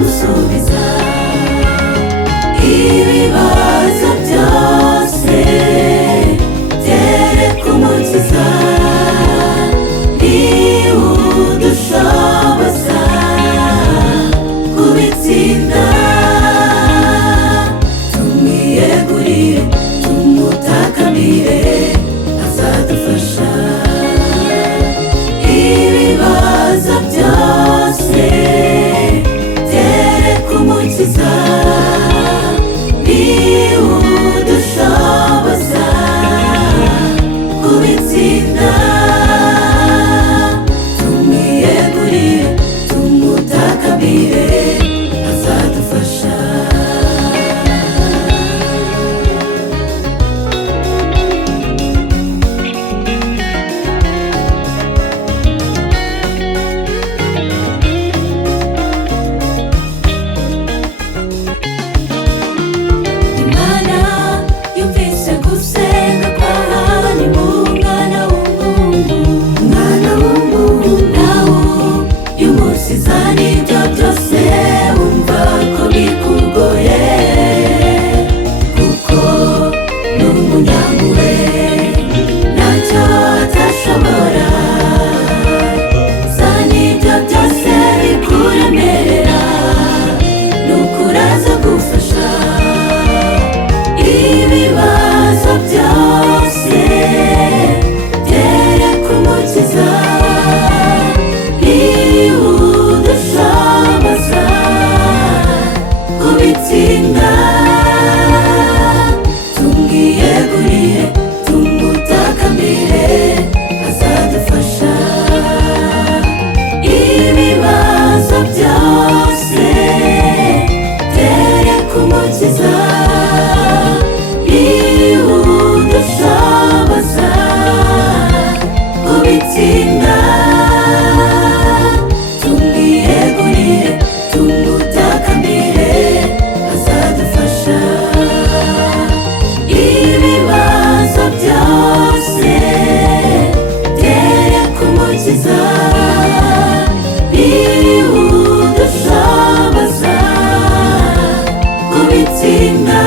azamusubiza ibibazo byose byereka umukiza niwe udushoboza kubitsinda tumwiyegurire tumutakamire azadufasha ibibazo byose byereka umukiza niwe udushoboza kubitsinda tumwiyegurire tumutakamire azadufasha. Imana yumvise gusenga kw'abana mu mwana w'umuntu nawe y'umusiza n'ibyo byose wumva ko bikugoye kuko ni umunyampuhwe ntacyo atashobora za n'ibyo byose bikuremerera n'ukuri aza gufasha ibibazo byose byereka umukiza niwe udushoboza kubitsinda tumwiyegurire tumutakamire azadufasha ibibazo byose byereka umukiza niwe udushoboza kubitsinda tumwiyegurire tumutakamire azadufasha ibibazo byose byereka umukiza niwe udushoboza kubitsinda